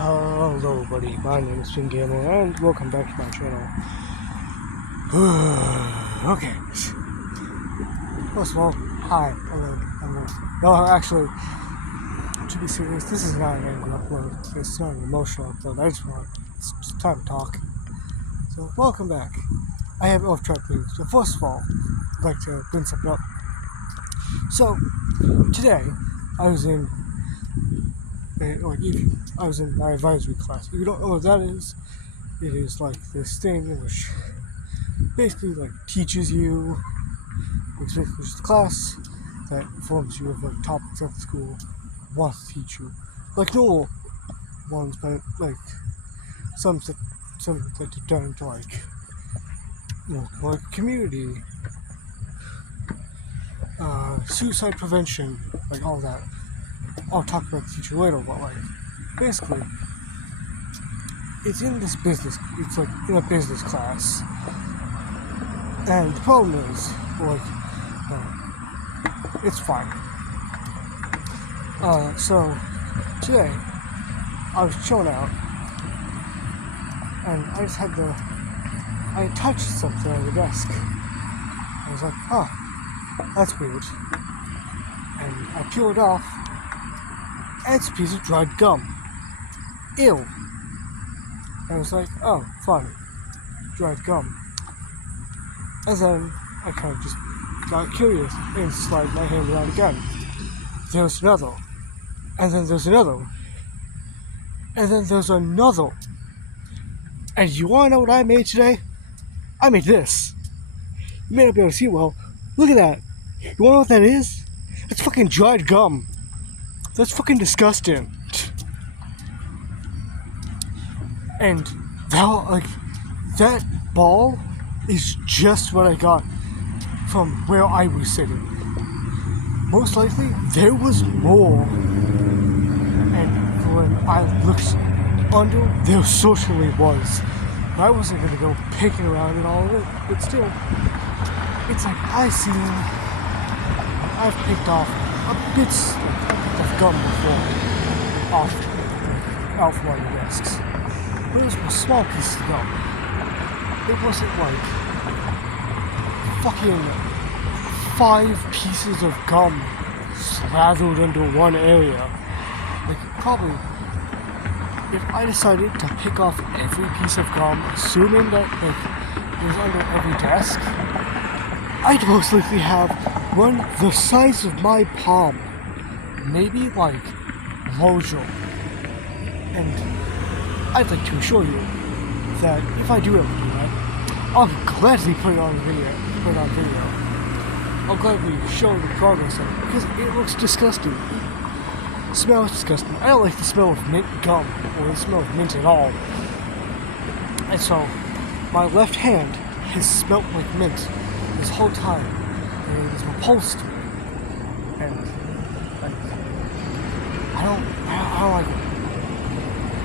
Hello buddy, my name is Finn Gamer and welcome back to my channel. Okay. First of all, hi, hello. No, actually, to be serious, this is not an angry upload. It's not an emotional upload. It's time to talk. So, welcome back. I have off-track news. So, first of all, I'd like to bring something up. So, today, I was in my advisory class. If you don't know what that is, it is like this thing which basically like teaches you, it's basically just a class that informs you of like topics that the school wants to teach you. Like normal ones, but like some that deep down into like, like community, suicide prevention, like all that. I'll talk about the teacher later, but like basically it's in this business, it's like in a business class. And the problem is, like, it's fine. So today I was chilling out and I touched something on the desk. I was like, oh, that's weird. And I peeled it off. And it's a piece of dried gum. Ew. And I was like, oh, fun. Dried gum. And then I kind of just got curious and slid my hand around again. There's another. And then there's another. And then there's another. And you wanna know what I made today? I made this. You may not be able to see well. Look at that. You wanna know what that is? That's fucking dried gum. That's fucking disgusting. And that ball is just what I got from where I was sitting. Most likely, there was more. And when I looked under, there certainly was. I wasn't gonna go picking around and all of it, but still, it's like I've picked off bits of gum before, out from one of the desks. But it was a small piece of gum. It wasn't like fucking 5 pieces of gum slathered into one area. Like, probably, if I decided to pick off every piece of gum, assuming that it was under every desk, I'd most likely have one the size of my palm. Maybe like larger. And I'd like to assure you that if I do ever do that, I'll gladly put it on video. I'll gladly show the progress of it because it looks disgusting. It smells disgusting. I don't like the smell of mint gum or the smell of mint at all. And so my left hand has smelt like mint this whole time. And it was repulsed me. And I don't like it.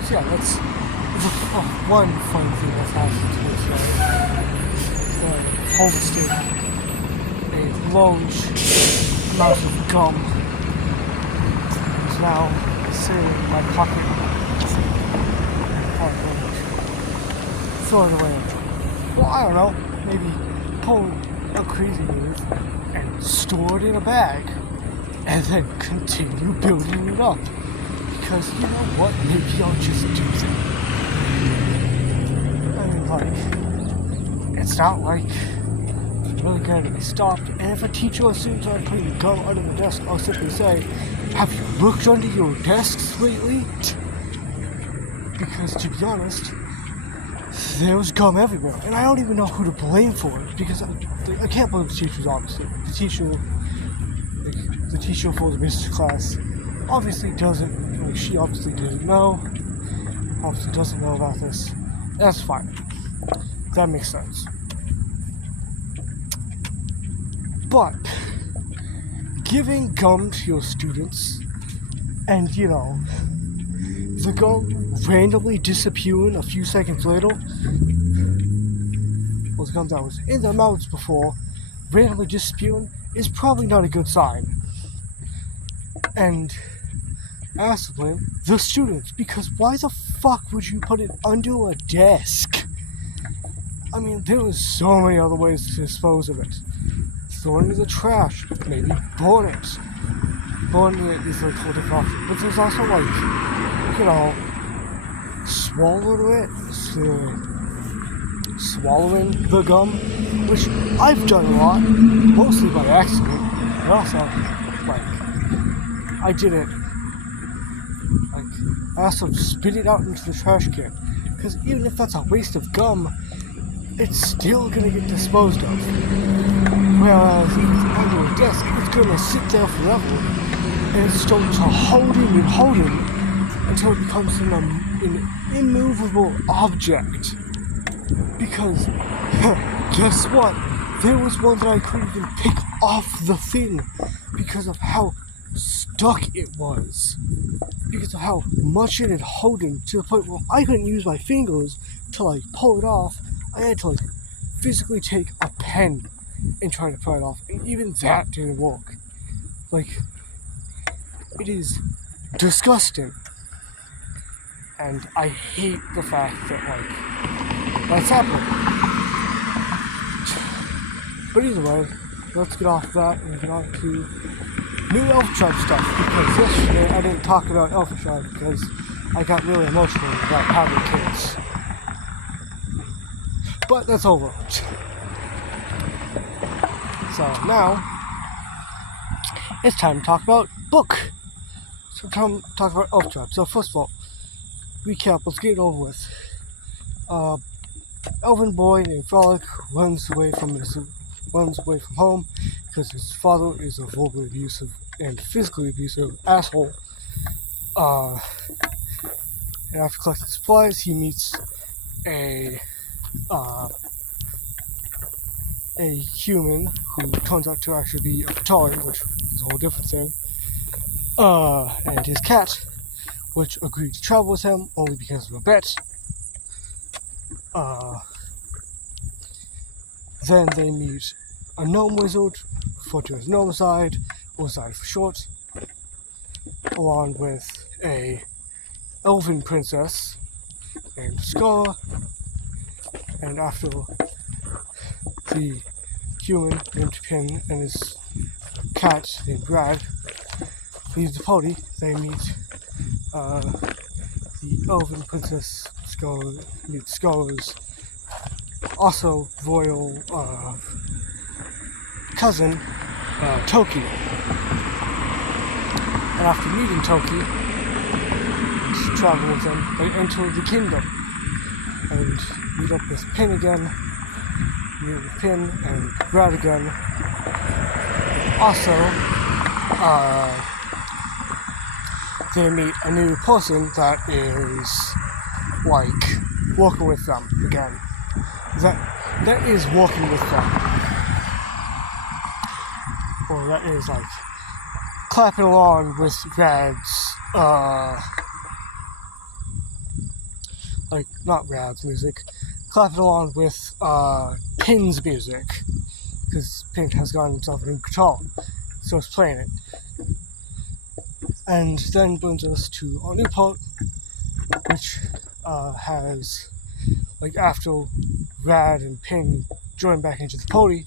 So yeah, that's one fun thing that's happened to me today. Harvested a large amount of gum. It's now sitting in my pocket. Throw it away. Well, I don't know. Maybe pull a crazy move and store it in a bag. And then continue building it up. Because, you know what, maybe I'll just do that. I mean, like, it's not like it's really going to be stopped. And if a teacher assumes I'm putting gum under the desk, I'll simply say, have you looked under your desks lately? Because, to be honest, there's gum everywhere. And I don't even know who to blame for it. Because I can't blame the teachers, obviously. The teacher for the business class obviously doesn't, she obviously didn't know, obviously doesn't know about this. That's fine. That makes sense. But giving gum to your students and, the gum randomly disappearing a few seconds later, well, the gum that was in their mouths before randomly disappearing is probably not a good sign. And asked to blame the students, because why the fuck would you put it under a desk? I mean, there was so many other ways to dispose of it. Throw it in the trash, maybe burn it. Burning it is like a whole different option. But there's also like, swallowing the gum, which I've done a lot, mostly by accident. But also, I did it. I also spit it out into the trash can. Because even if that's a waste of gum, it's still gonna get disposed of. Whereas if it's under a desk, it's gonna sit there forever, and it starts to hold in until it becomes an immovable object. Because, guess what? There was one that I couldn't even pick off the thing because of how stuck it was. Because of how much it had holding, to the point where I couldn't use my fingers to pull it off. I had to physically take a pen and try to pull it off, and even that didn't work. It is disgusting, and I hate the fact that that's happening. But either way, let's get off that and get on to new Elf Tribe stuff, because yesterday I didn't talk about Elf Tribe because I got really emotional about having kids. But that's over. So now, it's time to talk about book. So time to talk about Elf Tribe. So first of all, recap, let's get it over with. Elven boy named Frolic runs away from home because his father is a verbally abusive and physically abusive asshole. And after collecting supplies, he meets a human who turns out to actually be a Atari, which is a whole different thing. And his cat, which agreed to travel with him only because of a bet. Then they meet a gnome wizard, referred to as Gnomicide, or Side for short, along with a elven princess named Scar, and after the human named Pin and his cat named Brad leave the party, they meet the elven princess Scar meets Scar's also royal cousin, Toki. And after meeting Toki and traveling with him, they enter the kingdom and meet up with Pin again, meet with Pin and Brad again. Also, they meet a new person that is working with them again. That is working with them. Or that is clapping along with Rad's not Rad's music, clapping along with Pin's music, because Pin has gotten himself a new guitar, so it's playing it. And then brings us to our new part, which has, after Rad and Pin join back into the party,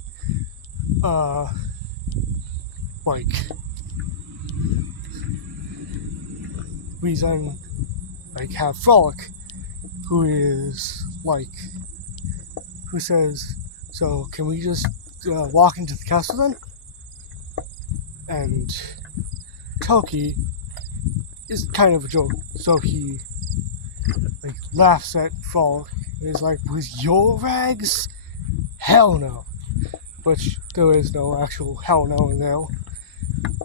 we then have Frolic, who is who says, so can we just walk into the castle then? And Toki is kind of a joke, so he laughs at Frolic and is like, with your rags? Hell no. Which there is no actual hell no in there.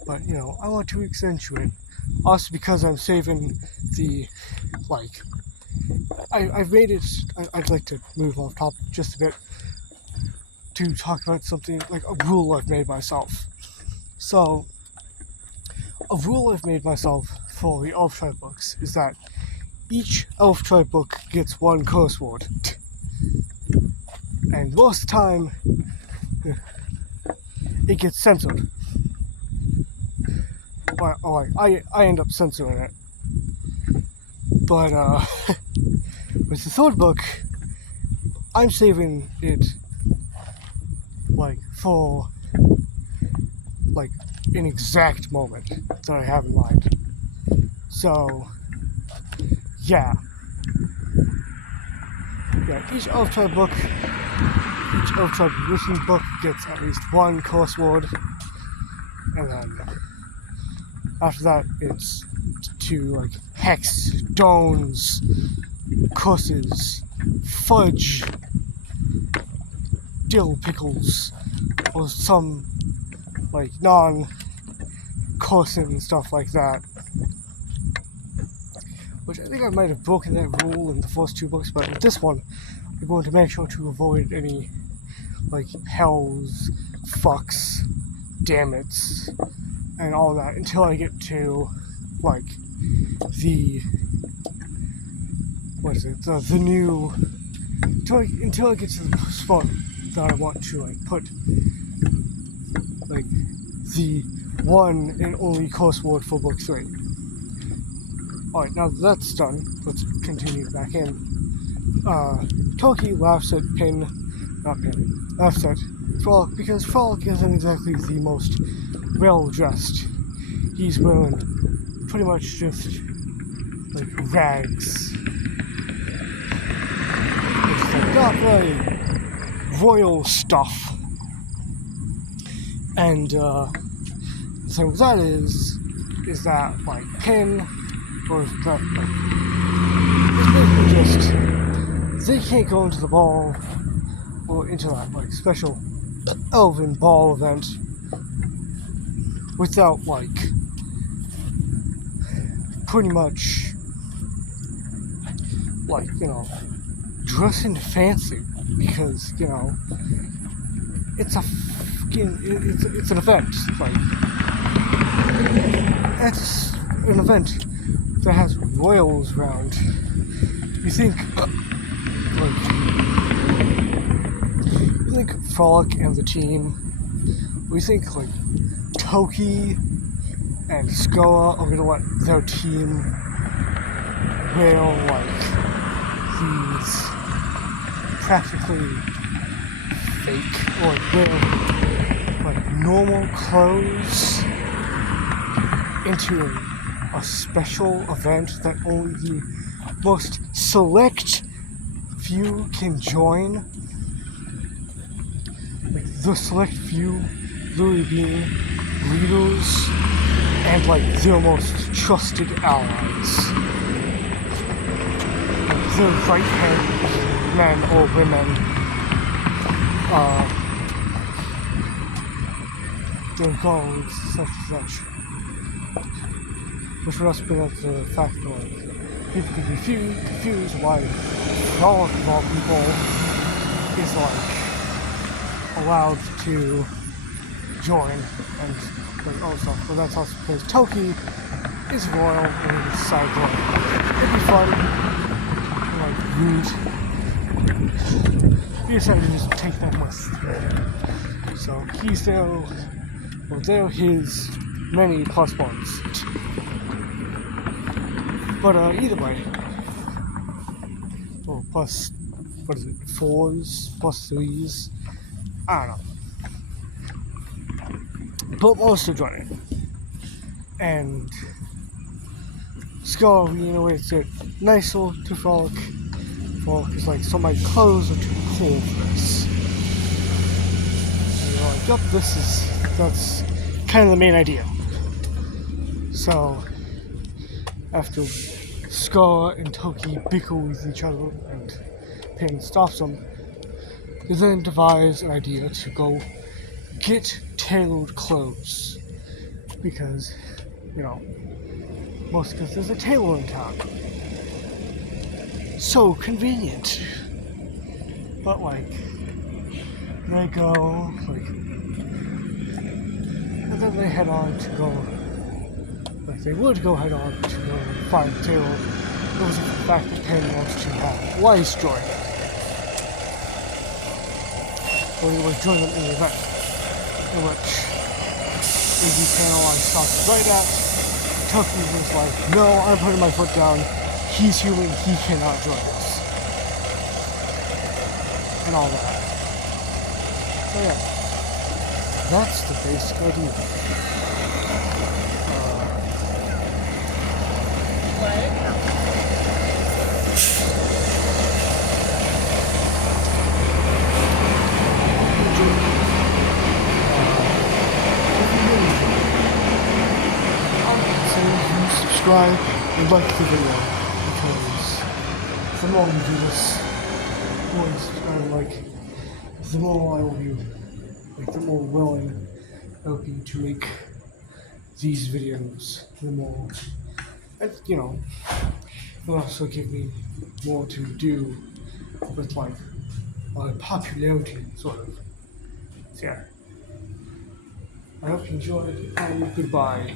But I want to accentuate. Also because I'm saving the I've made it. I'd like to move off topic just a bit to talk about something a rule I've made myself. So, a rule I've made myself for the Elf Tribe books is that each Elf Tribe book gets one curse word. And most of the time, it gets censored. Or I end up censoring it. But with the third book, I'm saving it like for like an exact moment that I have in mind. So yeah, each Elf-Tribe book, each Elf-Tribe written book gets at least one curse word, and then after that it's to like hex, stones, curses, fudge, dill pickles, or some like non-cursing stuff like that. Which I think I might have broken that rule in the first two books, but with this one, I'm going to make sure to avoid any like hells, fucks, dammits, and all that until I get to like the the new until I get to the spot that I want to like put like the one and only curse word for book 3. Alright, now that that's done, let's continue back in. Toki laughs at laughs at Frolic because Frolic isn't exactly the most well dressed. He's wearing pretty much just like rags. It's like not very royal stuff. And the thing with that is that like Pin or that like it's basically just they can't go into the ball or into that like special elven ball event without like pretty much like dressing fancy, because it's a fucking it's an event, like it's an event that has royals around. You think Frolic and the team, we think like Toki and Skoa are gonna let their team wear like these practically fake or wear like normal clothes into a special event that only the most select few can join. Like the select few literally being leaders and like their most trusted allies. Like their right hand men or women. Their guards, such and such. Which would also bring up the fact that like, people could be confused why Frolic of all people is like allowed to join and like all stuff. But that's also because Toki is royal and he decided it'd be fun and like rude. He decided to just take that with. So he's there, well they're his many plus ones. But either way, or plus, what is it, 4s, plus 3s, I don't know. But most are joining. And Skull reiterates it nicer to Frolic. Frolic is like, so my clothes are too cool for this. And you're like, yup, that's kind of the main idea. So, after Scar and Toki bicker with each other and Pin stops them, they then devise an idea to go get tailored clothes. Because, mostly because there's a tailor in town. So convenient. But they go, and then they head on to go. They would go head on to go find the tailor. It was the fact that Pin wants to have Weiss join. Or he would join them in the event, in which the panel I stopped right at. Toki was like, no, I'm putting my foot down. he's human, he cannot join us. And all that. So yeah, that's the basic idea. Subscribe and like the video, because the more you do this, the more you subscribe and like, the more I will be, the more willing I'll be to make these videos, the more, and it will also give me more to do with my popularity, sort of. So yeah, I hope you enjoyed, and goodbye.